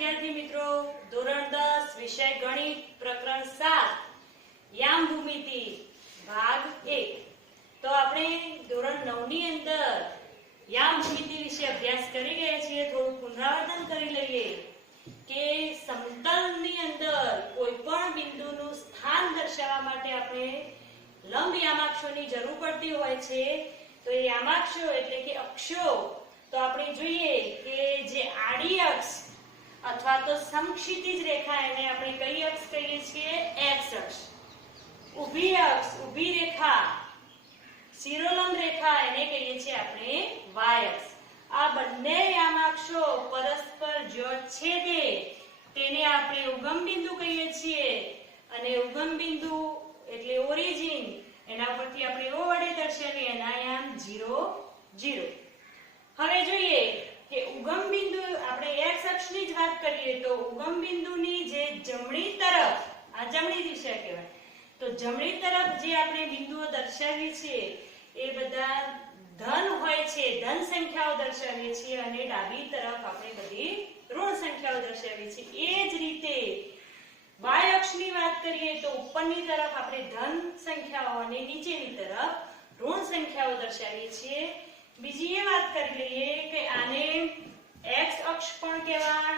વિદ્યાર્થી મિત્રો, ધોરણ 10 વિષય ગણિત પ્રકરણ 7 યામ ભૂમિતિ ભાગ 1। તો આપણે ધોરણ 9 ની અંદર યામ ભૂમિતિ વિશે અભ્યાસ કરી રહ્યા છીએ। થોડું પુનરાવર્તન કરી લઈએ કે સમતલની અંદર કોઈ પણ બિંદુનું સ્થાન દર્શાવવા માટે આપણે લંબ યામાક્ષોની જરૂર પડતી હોય છે। તો એ યામાક્ષો એટલે કે અક્ષો તો આપણે જોઈએ કે જે આડી અક્ષ અથવા તો સમક્ષિતિજ રેખા એને આપણે કઈ અક્ષ કહીએ છીએ? x અક્ષ। ઊભી અક્ષ, ઊભી રેખા, શિરોલંબ રેખા એને કહીએ છીએ આપણે y અક્ષ। આ બંને યામાક્ષો પરસ્પર જો છેદે તેને આપણે ઉગમ બિંદુ કહીએ છીએ અને ઉગમ બિંદુ એટલે ઓરિજિન એના પરથી આપણે O વડે દર્શાવીએ એના યામ 0 0। હવે જોઈએ કે ઉગમ બિંદુ આપણે x અક્ષની જ વાત કરીએ તો ઉગમ બિંદુની જે જમણી તરફ, આ જમણી દિશા કહેવાય, તો જમણી તરફ જે આપણે બિંદુઓ દર્શાવીએ છીએ એ બધા ધન હોય છે, ધન સંખ્યાઓ દર્શાવીએ છીએ અને ડાબી તરફ આપણે બધી ઋણ સંખ્યાઓ દર્શાવીએ છીએ। એ જ રીતે y અક્ષની વાત કરીએ તો ઉપરની તરફ આપણે ધન સંખ્યાઓ અને નીચેની તરફ ઋણ સંખ્યાઓ દર્શાવીએ છીએ। બીજી એ વાત કરી લઈએ કે આને x અક્ષ પણ કહેવાય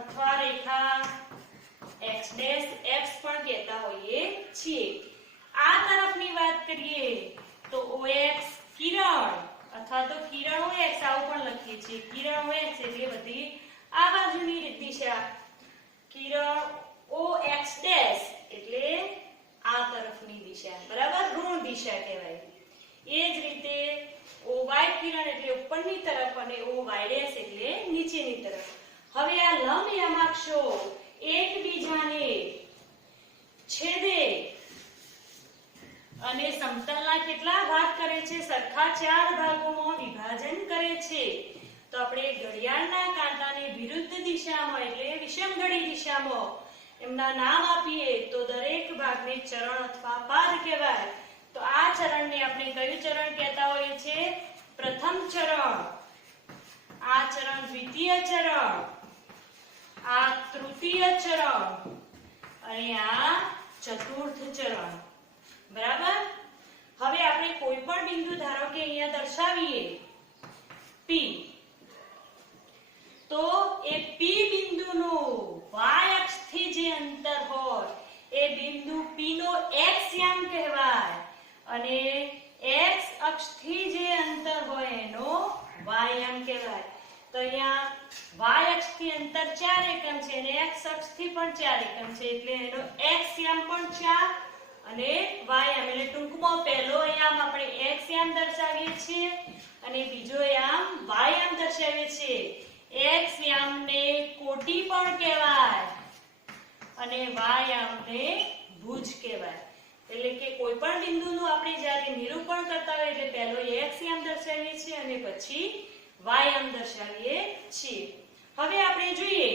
અથવા રેખા x ડેશ x પણ કહેતા હોઈએ છીએ। આ તરફની વાત કરીએ તો ox કિરણ અથવા તો કિરણ ox આવું પણ લખીએ છીએ। કિરણ ox એટલે બધી આ બાજુની દિશા, કિરણ ox ડેશ એટલે આ તરફની દિશા, બરાબર, ઋણ દિશા કહેવાય। એ જ રીતે oy કિરણ એટલે ઉપરની તરફ અને oy ડેશ એટલે નીચેની તરફ। હવે આ લંબ યામાક્ષો એકબીજાને છેદે અને સમતલના કેટલા ભાગ કરે છે? સરખા 4 ભાગોમાં વિભાજન કરે છે। તો આપણે ઘડિયાળના કાંટાને વિરુદ્ધ દિશામાં એટલે વિષમ ઘડી દિશામાં એમના નામ આપીએ તો દરેક ભાગને ચરણ અથવા પાદ કહેવાય। તો આ ચરણને આપણે કયું ચરણ કહેતા હોઈએ છીએ? પ્રથમ ચરણ, આ ચરણ દ્વિતીય ચરણ, આ તૃતીય ચરણ અને આ ચતુર્થ ચરણ, બરાબર। હવે આપણે કોઈ પણ બિંદુ ધારો કે અહીંયા દર્શાવીએ P, તો એ P બિંદુનું y અક્ષથી જે અંતર હોય એ બિંદુ P નો x યામ કહેવાય અને x અક્ષથી જે અંતર હોય એનો y યામ કહેવાય। તો અહીંયા y અક્ષથી અંતર 4 એકમ છે અને x અક્ષથી પણ 4 એકમ છે એટલે એનો x યામ પણ 4 અને y યામ એટલે ટૂંકમાં પહેલો યામ આપણે x યામ દર્શાવીએ છીએ અને બીજો યામ y યામ દર્શાવીએ છીએ। x યામને કોટી પણ કહેવાય અને y યામને ભુજ કહેવાય। એટલે કે કોઈ પણ બિંદુનું આપણે જ્યારે નિરૂપણ કરતા હોય એટલે પહેલો x યામ દર્શાવીએ છીએ અને પછી y યામ દર્શાવીએ છીએ। હવે આપણે જોઈએ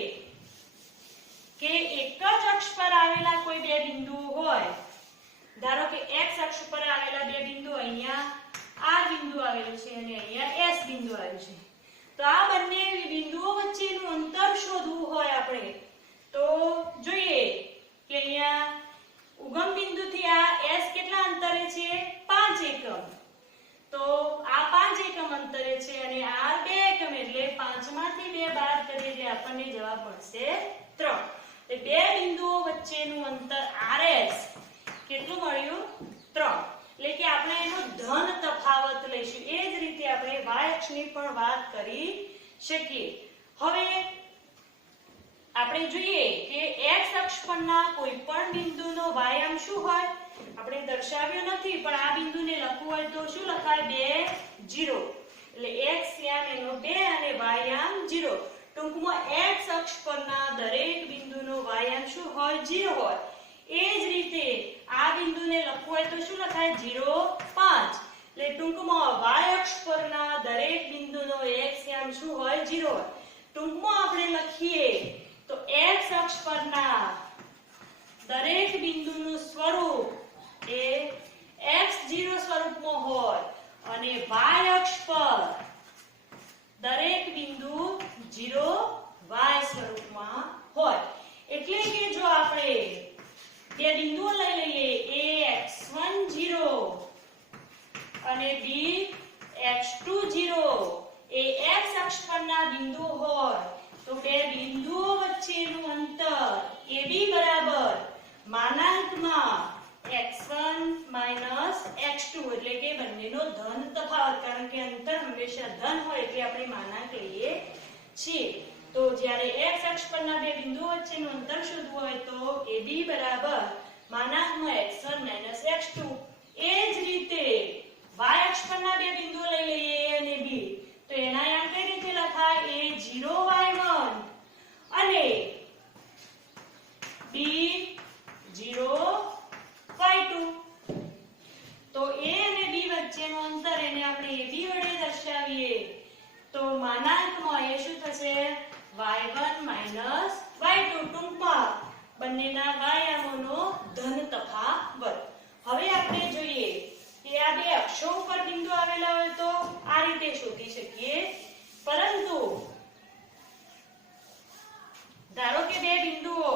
કે એક જ અક્ષ પર આવેલા કોઈ બે બિંદુઓ હોય, ધારો કે x અક્ષ પર આવેલા બે બિંદુ, અહીંયા આ બિંદુ આવેલું છે અને અહીંયા s બિંદુ આવેલું છે। તો આ બંને બિંદુઓ વચ્ચેનું અંતર શોધવું હોય આપણે તો જોઈએ કે અહીંયા ઉગમ બિંદુથી આ s કેટલા અંતરે છે? 5 એકમ। તો આ 5 એકમ અંતરે છે અને આ 2 એકમ એટલે 5 માંથી 2 બાદ કરીએ એટલે આપણને જવાબ મળશે 3। એટલે બે બિંદુઓ વચ્ચેનું અંતર rs કેટલું મળ્યું? 3। એટલે કે આપણે એનો ધન તફાવત લઈશું। એ જ રીતે આપણે y અક્ષની પણ વાત કરી શકીએ। હવે આપણે જોઈએ કે x અક્ષ પરના કોઈ પણ બિંદુનો y યામ શું હોય? આપણે દર્શાવ્યો નથી પણ આ બિંદુને લખવું હોય તો શું લખાય? 2 0। એટલે x યામ એનો 2 અને y યામ 0। ટૂંકમાં x અક્ષ પરના દરેક બિંદુનો y યામ શું હોય? 0 હોય। એ જ રીતે આ બિંદુને લખવું હોય તો શું લખાય? 0 5। એટલે ટૂંકમાં y અક્ષ પરના દરેક બિંદુનો x યામ શું હોય? 0 હોય। ટૂંકમાં આપણે લખીએ તો x અક્ષ પરના દરેક બિંદુનું સ્વરૂપ એ x0 સ્વરૂપમાં હોય અને y અક્ષ પર દરેક બિંદુ 0 y સ્વરૂપમાં બિંદુ હોય તો બે બિંદુઓ વચ્ચેનું અંતર AB બરાબર માનાંકમાં x1 x2 એટલે કે બંનેનો ધન તફાવત, કારણ કે અંતર હંમેશા ધન હોય એટલે આપણે માનાંક લઈએ છીએ. તો જ્યારે x અક્ષ પરના બે બિંદુઓ વચ્ચેનું અંતર શોધવું હોય તો AB બરાબર માનાંકમાં x1 x2. એ જ રીતે y અક્ષ પરના બે બિંદુઓ લઈ લઈએ A અને B, તો એના યામ કઈ રીતે લખાય? A0y1 અને B0y2. તો A અને B વચ્ચેનું અંતર એને આપણે AB વડે દર્શાવીએ તો માનાંકમાં એ શું થશે? y1 y2. ટૂંકમાં બંનેના વાયામોનો ધન તફાવત. હવે આપણે જોઈએ કે આ બે અક્ષો ઉપર બિંદુ આવેલા હોય તો આ રીતે શોધી શકીએ, પરંતુ ધારો કે બે બિંદુઓ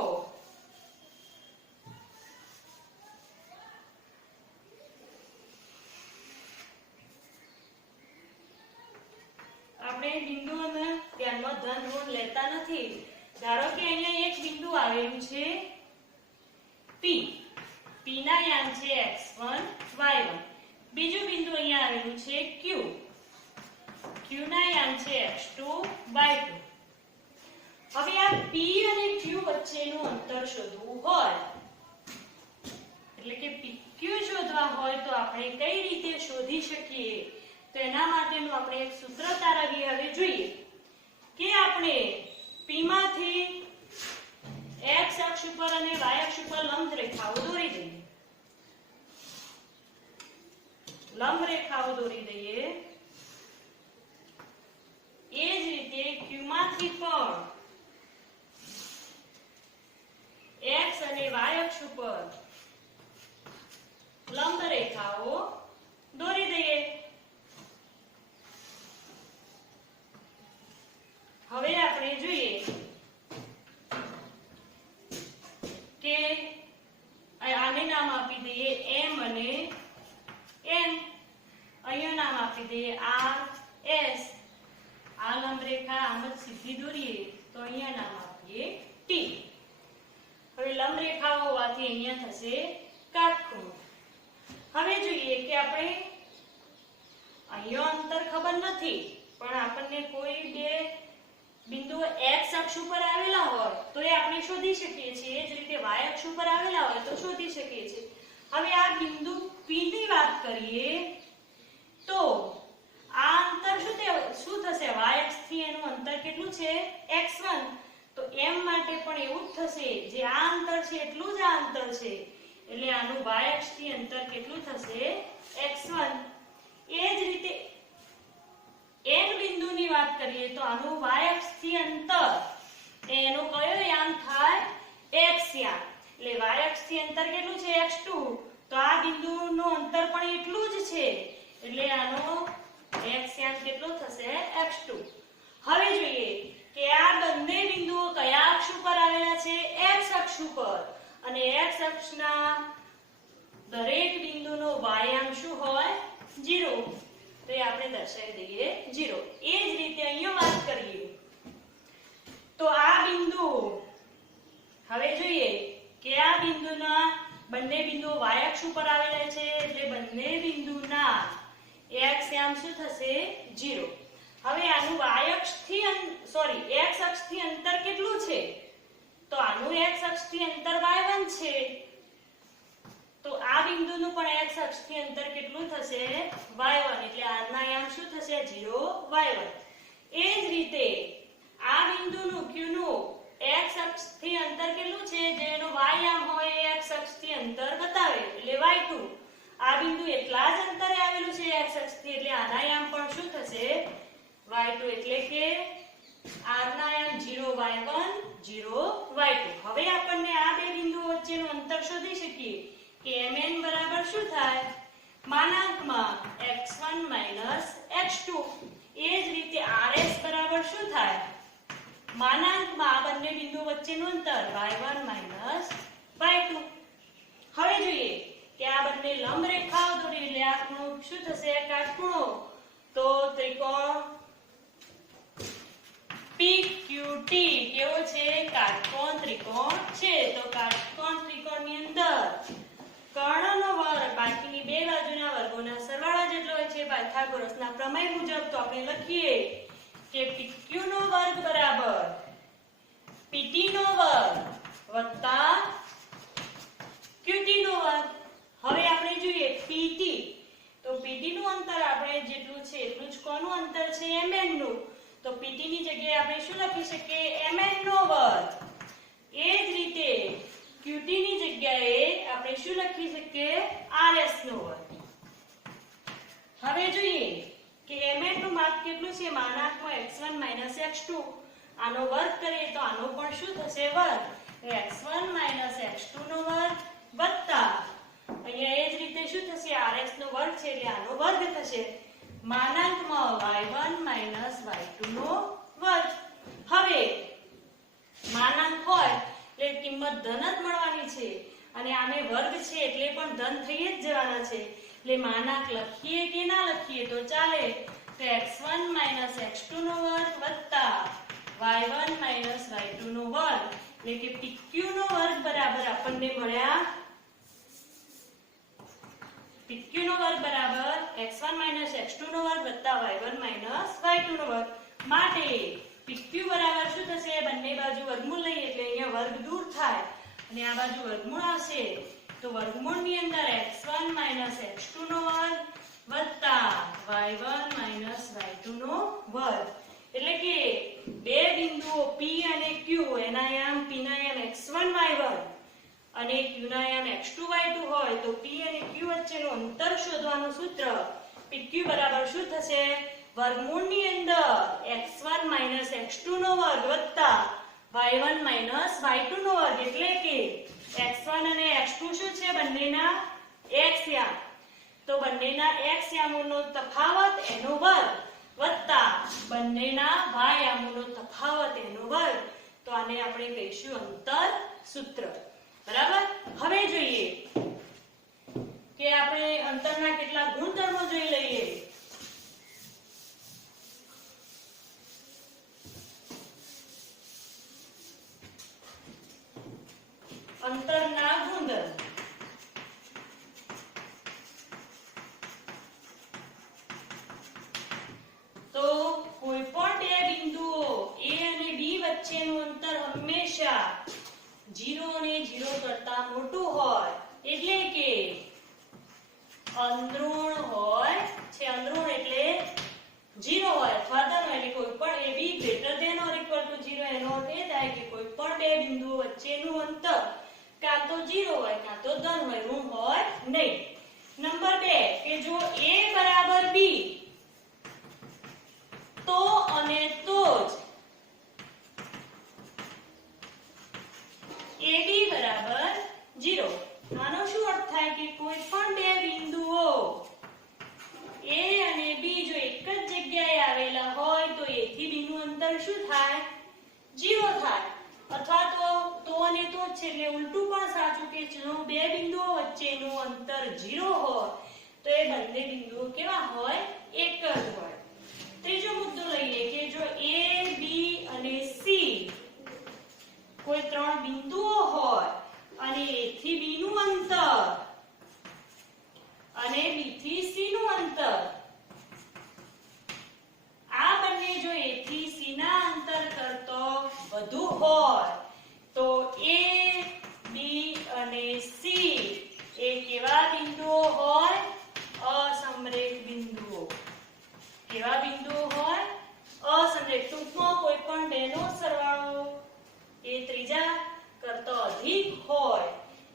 આપણે બિંદુઓને ધ્યાનમાં ધન ઋણ લેતા નથી. ધારો કે અહીંયા એક બિંદુ આવેલું છે P. P ના યામ છે x1 y1. બીજું બિંદુ અહીંયા આવેલું છે Q. Q ના યામ છે x2 y2. હવે આ P અને Q વચ્ચેનું અંતર શોધવું હોય એટલે કે PQ શોધવા હોય તો આપણે કઈ રીતે શોધી શકીએ? તો એના માટેનું આપણે એક સૂત્ર તારવીએ. હવે જોઈએ કે આપણે P માંથી x અક્ષ ઉપર અને y અક્ષ ઉપર લંબ રેખાઓ દોરી દઈએ. લંબ રેખાઓ દોરી દઈએ. એ જ રીતે Q માંથી પણ x અને y અક્ષ ઉપર લંબ રેખાઓ દોરી દઈએ. હવે આપણે જોઈએ કે આને નામ આપી દઈએ M અને N. અહીંયા નામ આપી દઈએ R S. આ લંબ રેખા આમ જ સીધી દોરીએ તો અહીંયા નામ આપીએ T. હવે લંબ રેખાઓ હોવાથી અહીંયા થશે કાટખૂણો. હવે જોઈએ કે આપણે અહીંયા અંતર ખબર નથી, પણ આપણને કોઈ બે બિંદુઓ x અક્ષ ઉપર આવેલા હોય તો એ આપણે શોધી શકીએ છીએ. એ જ રીતે y અક્ષ ઉપર આવેલા હોય તો શોધી શકીએ છીએ. હવે આ બિંદુ P ની વાત કરીએ તો આ અંતર શું થશે? y અક્ષ થી એનું અંતર કેટલું છે? x1. તો m માટે પણ એવું જ થશે. જે આ અંતર છે એટલું જ આ અંતર છે, એટલે આનું y અક્ષ થી અંતર કેટલું થશે? x1. એ જ રીતે n બિંદુની વાત કરીએ તો આનું y અક્ષ થી અંતર એનો કયો યામ થાય? x યામ. એટલે y અક્ષ થી અંતર કેટલું છે? x2. તો આ બિંદુનું અંતર પણ એટલું જ છે, એટલે આનો x યામ કેટલો થશે? x2. હવે જોઈએ કે આ બંને બિંદુઓ કયા અક્ષ ઉપર આવેલા છે? x અક્ષ ઉપર. અને x અક્ષના દરેક બિંદુનો y યામ શું હોય? 0. તો એ આપણે દર્શાવી દઈએ 0. એ જ રીતે અહીંયા વાત કરીએ તો આ બિંદુ, હવે જોઈએ કે આ બિંદુના બંને બિંદુઓ y અક્ષ ઉપર આવેલા છે એટલે બંને બિંદુના x યામ શું થશે? 0. હવે આનું y અક્ષથી x અક્ષથી અંતર કેટલું છે? તો આનું x અક્ષથી અંતર y1 છે. તો આ બિંદુનું પણ x અક્ષથી અંતર કેટલું થશે? y1. એટલે આના યામ શું થશે? 0 y1. એ જ રીતે આ બિંદુનું Q નું x અક્ષથી અંતર કેટલું છે? જેનો y યામ હોય એ x અક્ષથી અંતર બતાવે એટલે y2. આ બિંદુ એટલા જ અંતરે આવેલું છે x અક્ષથી, એટલે આના યામ પણ શું થશે? y2. એટલે કે r ના યામ 0 y1 0 y2. હવે આપણને આ બે બિંદુઓ વચ્ચેનું અંતર શોધી શકીએ કે mn બરાબર શું થાય? માનાંકમાં x1 x2. એ જ રીતે rs બરાબર શું થાય? માનાંકમાં આ બંને બિંદુઓ વચ્ચેનું અંતર y1 y2. હવે જોઈએ કે આ બંને લંબ રેખાઓ દોરી એટલે આ ખૂણો શું થશે? કાટખૂણો. તો ત્રિકોણ ટી કેવો છે? કાટકોણ ત્રિકોણ છે. તો કાટકોણ ત્રિકોણની અંદર કર્ણનો વર્ગ બાકીની બે બાજુના વર્ગોના સરવાળા જેટલો હોય છે પાયથાગોરસના પ્રમેય મુજબ. તો આપણે લખીએ કે PQ નો વર્ગ બરાબર PT નો વર્ગ વત્તા QT નો વર્ગ. હવે આપણે જોઈએ PT. તો PT નું અંતર આપણે જેટલું છે એટલું જ કોનું અંતર છે? MN નું. તો PT ની જગ્યાએ આપણે શું લખી શકીએ? MN નો વર્ગ. એ જ રીતે QT ની જગ્યાએ આપણે શું લખી શકીએ? RS નો વર્ગ. હવે જોઈએ કે MN નું માપ કેટલું છે? માનાંકમાં x1 x2. આનો વર્ગ કરીએ તો આનો પણ શું થશે? વર્ગ. x1 x2 નો વર્ગ વત્તા અહીંયા એ જ રીતે શું થશે? RS નો વર્ગ છે એટલે આનો વર્ગ થશે. માનાંકમાં y1 y2 નો વર્ગ. હવે માનાંક હોય એટલે કિંમત ધન જ મળવાની છે અને આને વર્ગ છે એટલે પણ ધન થઈ જ જવાના છે. એટલે માનાંક લખીએ કે ના લખીએ તો ચાલે. તો x1 x2 નો વર્ગ વત્તા y1 y2 નો વર્ગ એટલે કે PQ નો વર્ગ બરાબર આપણને મળ્યા PQ નો વર્ગ બરાબર x1 x2 નો વર્ગ વત્તા y1 y2 નો વર્ગ. માટે PQ બરાબર શું થશે? બંને બાજુ વર્ગમૂળ લઈએ એટલે અહીંયા વર્ગ દૂર થાય અને આ બાજુ વર્ગમૂળ આવશે. તો વર્ગમૂળની અંદર x1 x2 નો વર્ગ વત્તા y1 y2 નો વર્ગ. એટલે કે બે બિંદુઓ P અને Q એના યામ P ના યામ x1 y1 અને Q ના યામ x2 y2 હોય તો P અને Q વચ્ચેનું અંતર શોધવાનું સૂત્ર PQ બરાબર શું થશે? વર્ગમૂળની અંદર x1 x2 નો વર્ગ વત્તા y1 y2 નો વર્ગ. એટલે કે x1 અને x2 શું છે? બંનેના x યામ. તો બંનેના x યામોનો તફાવત એનો વર્ગ વત્તા બંનેના y યામોનો તફાવત એનો વર્ગ. તો આને આપણે કહીશું અંતર સૂત્ર. બરાબર. હવે જોઈએ કે આપણે અંતરના કેટલા ગુણધર્મો જોઈ લઈએ. અંતરના ગુણધર્મો. તો કોઈ પણ બે બિંદુઓ A અને B વચ્ચેનું અંતર હંમેશા 0 અને 0 કરતા મોટું હોય. એટલે કે અંદરૂણ હોય છે. અંદરૂણ એટલે 0 હોય અથવા ધન હોય. એટલે કોઈ પણ AB greater than or equal to 0. એનો અર્થ એ થાય કે કોઈ પણ બે બિંદુઓ વચ્ચેનું અંતર કાં તો 0 હોય કાં તો ધન હોય, ઋણ હોય નહીં. નંબર 2 કે જો A બરાબર B તો અને તો જ AB બરાબર 0. આનો શું અર્થ થાય કે કોઈ પણ બે બિંદુઓ A અને B જો એક જ જગ્યાએ આવેલા હોય તો A થી B નું અંતર શું થાય? 0 થાય. અથવા તો અને તો છે એટલે ઉલટું પણ સાચું કે જો બે બિંદુઓ વચ્ચેનું અંતર 0 હોય તો એ બંને બિંદુઓ કેવા હોય? એક જ હોય. ત્રીજો મુદ્દો લઈએ કે જો A, B અને C કોઈ ત્રણ બિંદુઓ હોય અને A થી B નું અંતર અને B થી C નું અંતર, આ બંને જો A થી C ના અંતર કરતો વધુ હોય તો A, B અને C એ કેવા બિંદુઓ હોય? અસમરેખ બિંદુઓ. કેવા બિંદુઓ હોય? અસમરેખ. ટૂંકમાં કોઈ પણ બેનો સરવાળો એ ત્રીજા કરતો અધિક હોય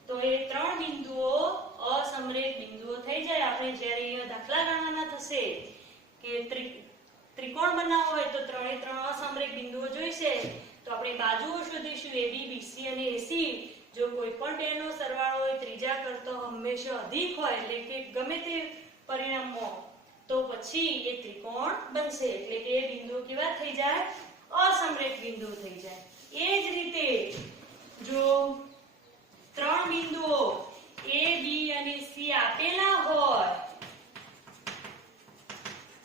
તો એ ત્રણ બિંદુઓ અસમરેખ બિંદુઓ થઈ જાય. આપણે જ્યારે અહીંયા દાખલા ગણવાના થશે કે ત્રિકોણ બનાવવો હોય તો ત્રણે ત્રણ અસમરેખ બિંદુઓ જોઈશે. તો આપણે બાજુઓ શોધીશું AB, BC અને AC. જો કોઈ પણ બેનો સરવાળો એ ત્રીજા કરતો હંમેશા અધિક હોય એટલે કે ગમે તે પરિણામમાં તો પછી એ ત્રિકોણ બનશે. એટલે કે એ બિંદુઓ કેવા થઈ જાય? અસમરેખ બિંદુઓ થઈ જાય. એ જ રીતે જો ત્રણ બિંદુઓ A, B અને C આપેલા હોય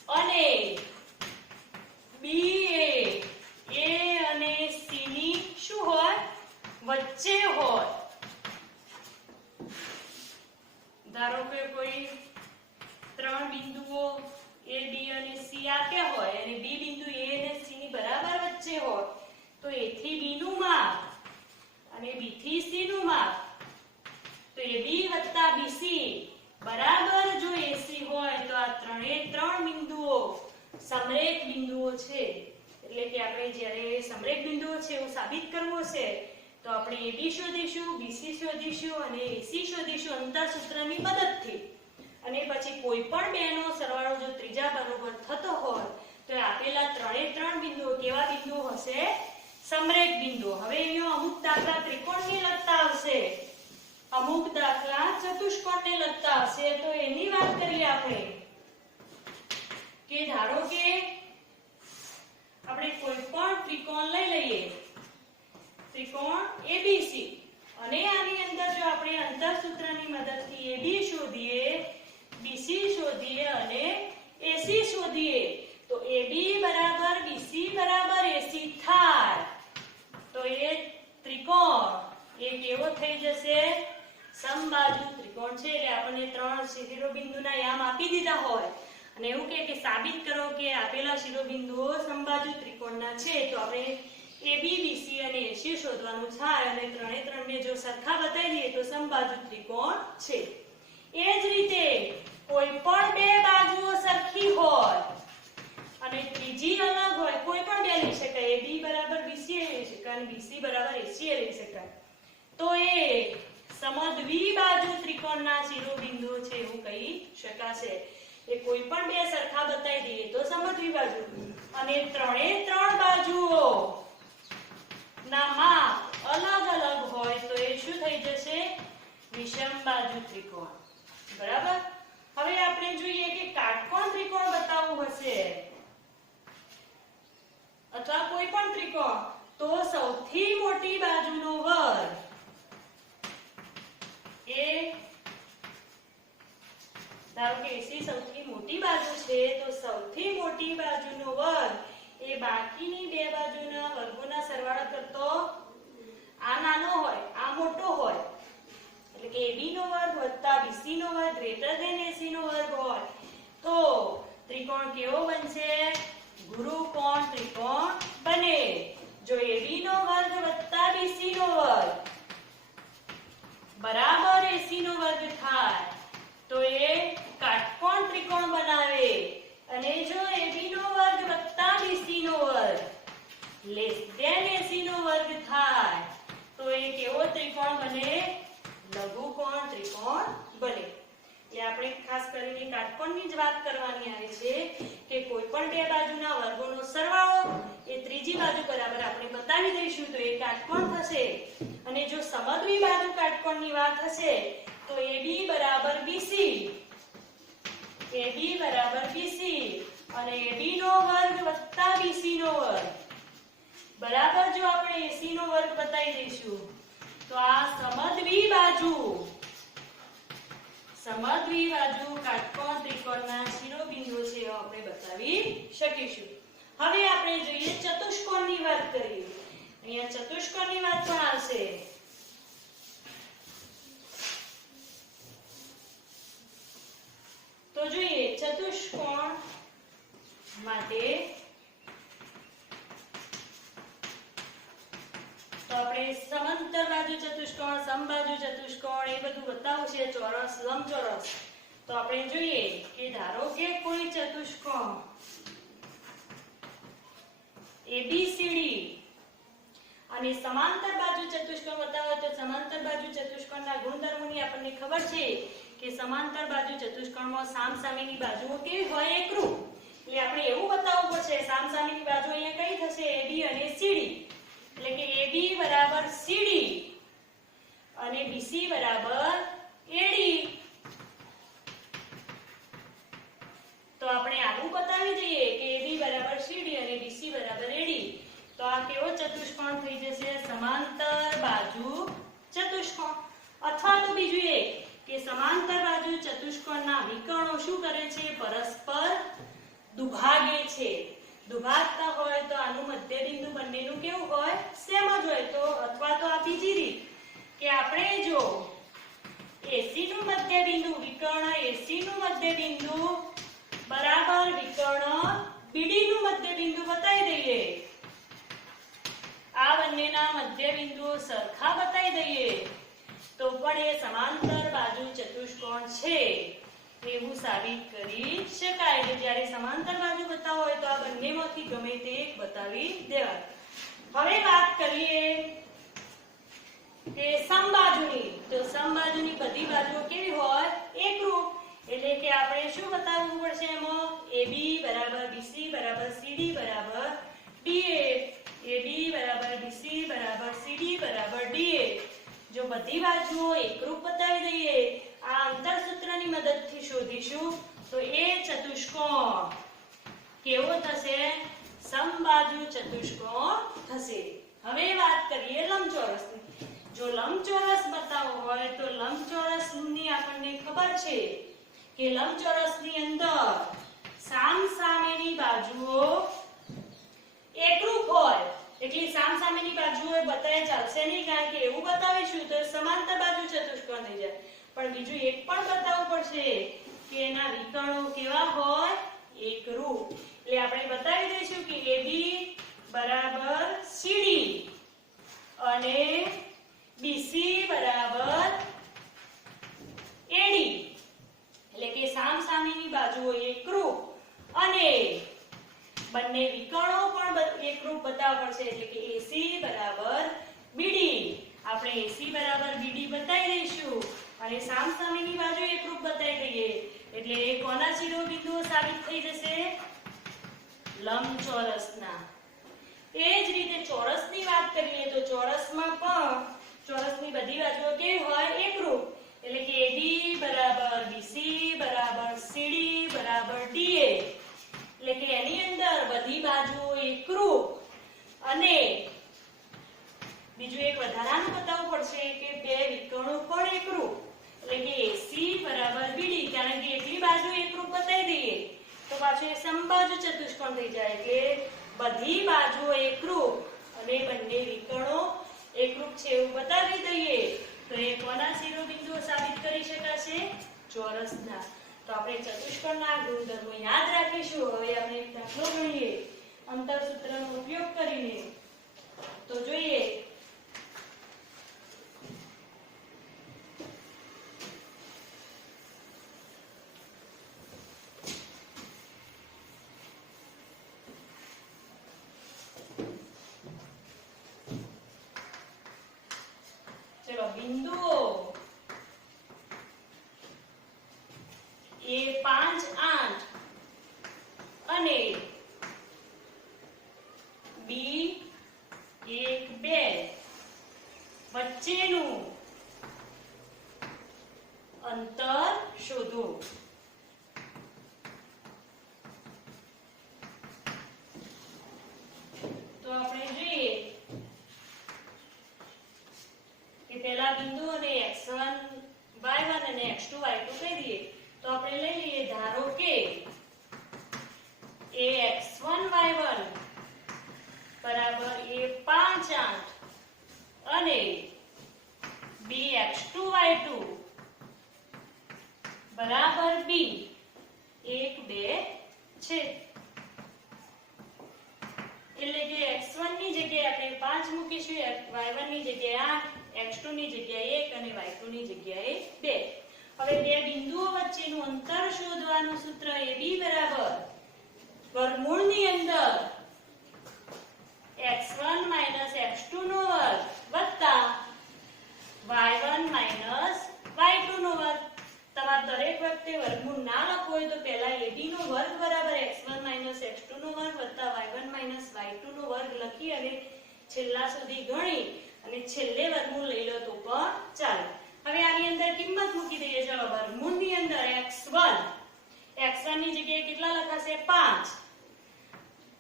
અને B એ A અને C A થી B નું માપ અને B થી C નું માપ, તો AB વત્તા BC બરાબર જો AC હોય તો આ ત્રણે ત્રણ બિંદુઓ સમરેખ બિંદુઓ છે. એટલે કે આપણે જ્યારે સમરેખ બિંદુઓ છે એવું સાબિત કરવું છે તો આપણે AB શોધીશું, BC શોધીશું અને AC શોધીશું અંતર સૂત્રની મદદથી. અને પછી કોઈ પણ બેનો સરવાળો જો ત્રીજા બરોબર થતો હોય તો આપેલા ત્રણે ત્રણ બિંદુઓ કેવા બિંદુઓ હશે? સમરેખ બિંદુઓ. હવે અહીંયા અમુક દાખલા ત્રિકોણને લગતા આવશે, અમુક દાખલા ચતુષ્કોણને લગતા હશે, તો એની વાત કરીએ આપણે. કે ધારો કે આપણે કોઈ પણ ત્રિકોણ લઈ લઈએ, ત્રિકોણ ABC, અને આની અંદર જો આપણે અંતર સૂત્રની મદદથી AB શોધીએ, BC શોધીએ અને AC શોધીએ તો AB બરાબર BC બરાબર AC થાય. તો એ ત્રિકોણ એ કેવો થઈ જશે? સમબાજુ ત્રિકોણ છે. એટલે આપણને ત્રણ શિરોબિંદુના યામ આપી દીધા હોય અને એવું કે સાબિત કરો કે આપેલા શિરોબિંદુઓ સમબાજુ ત્રિકોણના છે, તો આપણે AB BC અને AC શોધવાનું થાય અને ત્રણે ત્રણને જો સરખા બતાવી દઈએ તો સમબાજુ ત્રિકોણ છે. એ જ રીતે કોઈ પણ બે બાજુઓ સરખી હોય અને ત્રીજી અલગ હોય, કોઈ પણ બે લઈ શકાય, AB બરાબર BC લઈ શકાય અને BC બરાબર AC લઈ શકાય, તો એ સમદ્વિબાજુ ત્રિકોણના શિરોબિંદુઓ છે એવું કહી શકાશે. એ કોઈ પણ બે સરખા બતાવી દઈએ તો સમદ્વિબાજુ, અને ત્રણે ત્રણ બાજુઓ ના માપ અલગ અલગ હોય તો એ શું થઈ જશે? વિષમબાજુ ત્રિકોણ. બરાબર. હવે આપણે જોઈએ કે કાટકોણ ત્રિકોણ બતાવવું હશે અથવા કોઈ પણ ત્રિકોણ, તો સૌથી મોટી બાજુનો વર્ગ એ ધારો કે AC સૌથી મોટી બાજુ છે તો સૌથી મોટી બાજુનો વર્ગ એ બાકીની બે બાજુના વર્ગોના સરવાળા કરતો આ નાનો હોય આ મોટો હોય. એટલે કે AB નો વર્ગ વત્તા BC નો વર્ગ ગ્રેટર ધેન AC નો વર્ગ હોય તો ત્રિકોણ કેવો બનશે? ગુરુકોણ ત્રિકોણ બને. જો AB નો વર્ગ વત્તા BC નો વર્ગ બરાબર AC નો વર્ગ થાય તો એ કાટકોણ ત્રિકોણ બનાવે. અને જો AB નો વર્ગ વત્તા BC નો વર્ગ લેસ ધેન AC નો વર્ગ થાય તો એ કેવો ત્રિકોણ બને? લઘુકોણ ત્રિકોણ બને. એ આપણે ખાસ કરીને કાટકોણની જ વાત કરવાની આવે છે કે કોઈ પણ બે બાજુના વર્ગોનો સરવાળો એ ત્રીજી બાજુ બરાબર આપણે બતાવી દઈશું તો એ કાટકોણ થશે. અને જો સમદ્વિબાજુ કાટકોણની વાત હશે તો AB બરાબર BC, AB બરાબર BC અને AB નો વર્ગ વત્તા BC નો વર્ગ બરાબર જો આપણે AC નો વર્ગ બતાવી દઈશું તો આ સમદ્વિબાજુ કાટકોણ ત્રિકોણના શિરોબિંદુઓ છે એ આપણે બતાવી શકીશું. હવે આપણે જોઈએ ચતુષ્કોણની વાત કરીએ. અહીંયા ચતુષ્કોણની વાત પણ આવશે. તો જોઈએ ચતુષ્કોણ માટે તો આપણે સમાંતર બાજુ ચતુષ્કોણ, સમબાજુ ચતુષ્કોણ એ બધું બતાવવું છે, ચોરસ, લંબચોરસ. તો આપણે જોઈએ કે ધારો કે કોઈ ચતુષ્કોણ ABCD અને સમાંતર બાજુ ચતુષ્કોણ બતાવો તો સમાંતર બાજુ ચતુષ્કોણના ગુણધર્મોની આપણને ખબર છે કે સમાંતર બાજુ ચતુષ્કોણમાં સામસામેની બાજુઓ કેવી હોય? એકરૂપ. એટલે આપણે એવું બતાવવું પડશે સામસામેની બાજુ અહીંયા કઈ થશે? AB અને CD. એટલે કે AB બરાબર CD અને BC બરાબર AD. તો આપણે આવું બતાવી દઈએ કે AB બરાબર CD અને BC બરાબર AD. તો આ કેવો ચતુષ્કોણ થઈ જશે? સમાંતર બાજુ ચતુષ્કોણ. અથવા તો બીજું એક કે સમાંતર બાજુ ચતુષ્કોણના વિકર્ણો શું કરે છે? પરસ્પર દુભાગે છે. દુભાગતા હોય તો આનું મધ્યબિંદુ બંનેનું કેવું હોય? સેમ જ હોય. તો અથવા તો આ બીજી રીત કે આપણે જો AC નું મધ્યબિંદુ વિકર્ણ AC નું મધ્યબિંદુ બરાબર વિકર્ણ BD નું મધ્યબિંદુ બતાવી દઈએ. આ બંનેના મધ્ય બિંદુઓ સરખા બતાવી દઈએ તો પણ એ સમાંતર બાજુ ચતુષ્કોણ છે એવું સાબિત કરી શકાય. એટલે જ્યારે સમાંતર બાજુ બતાવો હોય તો આ બંનેમાંથી ગમે તે એક બતાવી દેવાય. હવે વાત કરીએ કે સમબાજુની. તો સમબાજુની બધી બાજુઓ કેવી હોય? એકરૂપ. એટલે કે આપણે શું બતાવવું પડશે એમાં? AB બરાબર BC બરાબર CD બરાબર DA. AB બરાબર BC બરાબર CD બરાબર DA. જો બધી બાજુઓ એકરૂપ બતાવી દઈએ આ અંતરસૂત્રની મદદથી શોધીશું તો એ ચતુષ્કોણ કેવો થશે? સમબાજુ ચતુષ્કોણ થશે. હવે વાત કરીએ લંબચોરસની. જો લંબચોરસ બતાવવો હોય તો લંબચોરસની આપણને ખબર છે કે લંબચોરસની અંદર સામસામેની બાજુઓ એકરૂપ હોય. એટલે સામસામેની બાજુઓ બતાવે ચાલશે નહીં, કારણ કે એવું બતાવીશું તો સમાંતર બાજુ ચતુષ્કોણ થઈ જાય. પણ બીજું એક પણ બતાવવું પડશે કે એના વિકર્ણો કેવા હોય? એકરૂપ. એટલે આપણે બતાવી દઈશું કે AB બરાબર CD અને BC બરાબર AD. એટલે કે સામસામેની બાજુઓ એકરૂપ અને બંને વિકર્ણો પણ એકરૂપ બતાવવા પડશે. એટલે કે AC બરાબર BD. આપણે AC બરાબર BD બતાવી દઈશું અને સામસામેની બાજુ એકરૂપ બતાવી દઈએ એટલે એ કોના શિરોબિંદુઓ સાબિત થઈ જશે? લંબચોરસના. એ જ રીતે ચોરસની વાત કરીએ તો ચોરસમાં પણ ચોરસની બધી બાજુઓ કેવી હોય? એકરૂપ. એટલે કે AB બરાબર BC બરાબર CD બરાબર DA. એટલે કે એની અંદર બધી બાજુઓ એકરૂપ અને બીજું એક વધારાનું બતાવવું પડશે કે બે વિકર્ણો પણ એકરૂપ. એટલે કે AC બરાબર BD. કારણ કે એટલી બાજુ એકરૂપ બતાવી દઈએ તો પાછું એ સમબાજુ ચતુષ્કોણ થઈ જાય. એટલે બધી બાજુઓ એકરૂપ અને બંને વિકર્ણો એકરૂપ છે એવું બતાવી દઈએ તો એ કોના શિરોબિંદુઓ સાબિત કરી શકાશે? ચોરસના. તો આપણે ચતુષ્કોણના ગુણધર્મો યાદ રાખીશું. હવે આપણે એક દાખલો ગણીએ અંતરસૂત્રનો ઉપયોગ કરીને. તો જોઈએ બિંદુઓ A5 8 અને B1 2 વચ્ચેનું અંતર શોધો. તો આપણે જોઈએ કે પહેલા બિંદુઓને x1 y1 અને x2 y2 કહી દઈએ. તો આપણે લઈ લઈએ ધારો કે a x1 y1 બરાબર a5 8 અને b x2 y2 બરાબર b 1 2 છે. એટલે કે x1 ની જગ્યાએ આપણે 5 મૂકીશું, y1 ની જગ્યાએ 8, x2 ની જગ્યાએ 1 અને y2 ની જગ્યાએ 2. હવે બે બિંદુઓ વચ્ચેનું અંતર શોધવાનું સૂત્ર AB બરાબર વર્ગમૂળની અંદર x1 x2 નો વર્ગ વત્તા y1 y2 નો વર્ગ. તમારે દરેક વખતે વર્ગમૂળ ના લખવું હોય તો પહેલા AB નો વર્ગ બરાબર x1 x2 નો વર્ગ વત્તા y1 y2 નો વર્ગ લખી અને છેલ્લા સુધી ગણી અને છેલ્લે વર્ગમૂળ લઈ લો તો પણ ચાલે. હવે આની અંદર કિંમત મૂકી દઈએ. ચલો વર્ગમૂળની અંદર x1 ની જગ્યાએ કેટલા લખાશે? 5.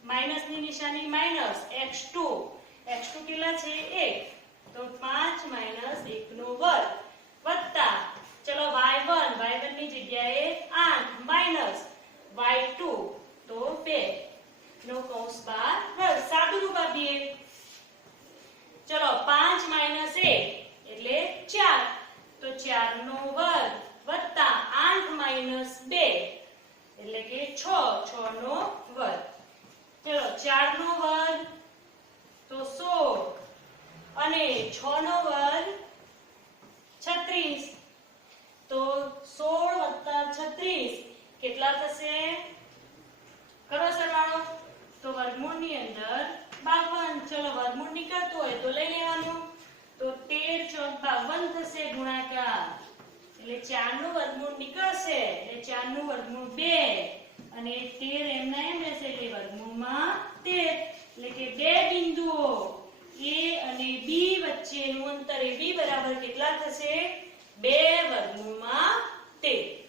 માઈનસ ની નિશાની માઈનસ. x2 કેટલા છે? 1. તો 5 1 નો વર્ગ વત્તા ચલો y1 ની જગ્યાએ 8 માઈનસ y2 તો 2 નો કૌંસ બહાર રદ. સાદું રૂપ આપીએ. ચલો 5 1 એટલે 4. તો 4 નો વર્ગ વત્તા 8 2 એટલે કે 6 નો વર્ગ. ચલો 4 નો વર્ગ તો 16 અને 6 નો વર્ગ 36. તો 16 + 36 કેટલા થશે? કરો સરવાળો. તો વર્ગમૂળની અંદર 52. ચલો વર્ગમૂળ નીકળતું હોય તો લઈ લેવાનું. તો 13 × 52 થશે ગુણાકાર. એટલે 4 નું વર્ગમૂળ નીકળશે એટલે 4 નું વર્ગમૂળ 2 અને 13 એમના એમ રહેશે એટલે વર્ગમૂળમાં 13. એટલે કે બે બિંદુઓ A અને B વચ્ચેનું અંતર એ B બરાબર કેટલા થશે? 2 વર્ગમૂળમાં 13.